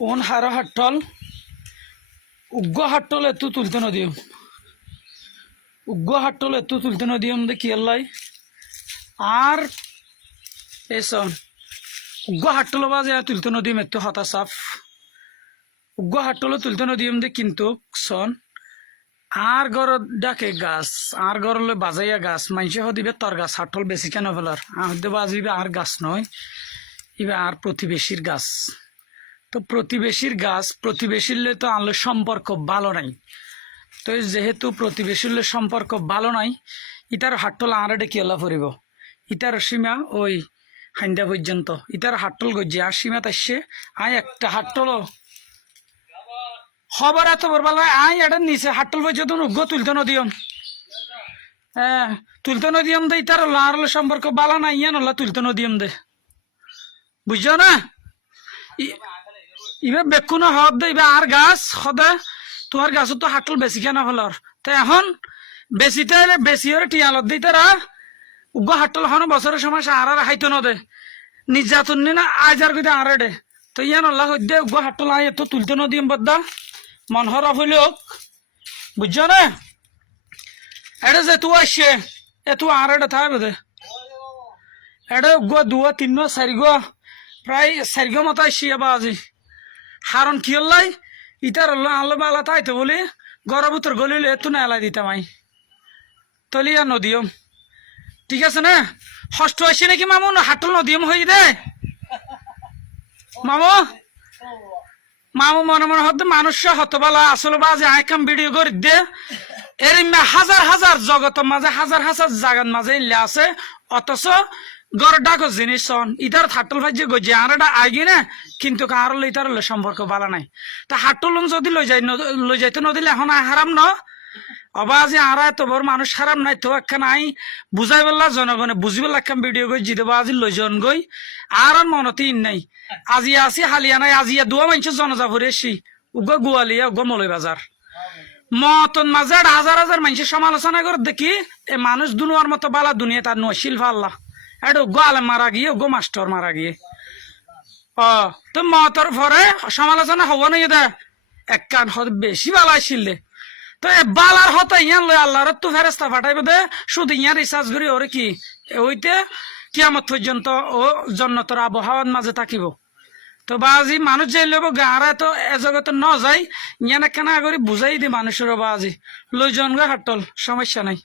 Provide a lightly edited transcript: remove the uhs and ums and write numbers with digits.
On হারা হাট্টল উগ্র হাট্টল এত তুলতে নদীম উগ্র হাট্টল এত তুলতে নদীম দে কি আল্লাই আর এসন উগ্র হাট্টল বাজে তুলতে নদীম এত হতা সাফ উগ্র হাট্টল তুলতে নদীম দে কিন্তু সন আর ঘর ডাকে গাছ আর ঘরলে বাজাইয়া গাছ মানুষে হদিবে তোর গাছ হাটল বেশি কেন ফেলার হতে বাজিবে আর গাছ নয় ইবে আর প্রতিবেশীর গাছ তো প্রতিবেশীর গাছ প্রতিবেশীর তো আনলে সম্পর্ক ভালো নাই তো যেহেতু প্রতিবেশীর সম্পর্ক ভালো নাই ইটার হাটল আর ডেকে এলা ফুরিব ইটার সীমা ওই হাইন্দা পর্যন্ত ইটার হাটল গজ্জে আর সীমা তাইসে আয় একটা হাটল খবর এত বরবাল আয় এটা নিচে হাটল পর্যন্ত উগ্র তুলতে নদীয়ম হ্যাঁ তুলতে নদীয়ম দে ইটার আর সম্পর্ক ভালো নাই ইয়া নলা তুলতে নদীয়ম দে বুঝছো না ইবে বেকুন হব দে ইবে আর গাছ সদা তোমার গাছ তো হাটল বেশি কেনা ফেলার তো এখন বেশিতে বেশি হলে টিয়ালত দিই তারা উগ্র হাটল হন বছরের সময় আর আর হাইতো নদে নির্যাতন নি না আজার কইতে আর দে তো ইয়ান আল্লাহ দে উগ্র হাটল আয় তো তুলতে নদী বদ্দা মন হরা হইল বুঝছো না এটা যে তু আসছে এ তু আর এটা থাকবে বোধে এটা উগ্র দুয়া তিন চারি গো প্রায় চারি গো মতো আসছি এবার আজি হারণ কি হল্লাই ইটার হল্লো আনলো বালা তাইতো বলি গড় ভিতর গলিলে এত না এলাই দিতাম আই তলিয়া নদীয়ম ঠিক আছে না হষ্ট আসছে নাকি মামু হাটল নদীয়ম হয়ে দে মামু মামু মনে মনে হতে মানুষ হতবালা আসলে বাজে আইকাম ভিডিও করে দে এর হাজার হাজার জগতের মাঝে হাজার হাজার জায়গার মাঝে ইল্লে আছে অথচ গড় ডাকো জিনিস সন ইটার হাটল ভাই যে গজে আর এটা আগে না কিন্তু কার ইটার সম্পর্ক ভালো নাই তা হাটল যদি লই যাইতো নদীলে এখন হারাম ন অবা যে আর এত বড় মানুষ হারাম নাই তো একখান আই বুঝাই বললা জনগণে বুঝিবে একখান ভিডিও গই জিতে আজি লই জন গই আর মনতে ইন নাই আজি আসি হালিয়া নাই আজিয়া দুয়া মানুষ জনজাভরে এসি উগ গোয়ালিয়া উগ মলই বাজার মতন মাঝে হাজার হাজার মানুষের সমালোচনা করে দেখি এ মানুষ দুনুয়ার মতো বালা দুনিয়া তার নশিল ফাল্লা এটা উগ্র আলেম মারা গিয়ে উগ্র মাস্টার মারা গিয়ে তো মতর পরে সমালোচনা হব না দে এক কান বেশি বালা আসিল তো এ বালার হতে ইয়ান লই আল্লাহর তো ফেরেস্তা পাঠাইব দে শুধু ইয়ান রিসার্চ করি ওরে কি ওইতে কিয়ামত পর্যন্ত ও জন্নতর আবহাওয়ার মাঝে থাকিব তো বাজি মানুষ যাই লব গাঁরা তো এ জগতে ন যায় ইয়ান কেনা করে বুঝাই দি মানুষের বাজি লই জন গা হাটল সমস্যা নাই।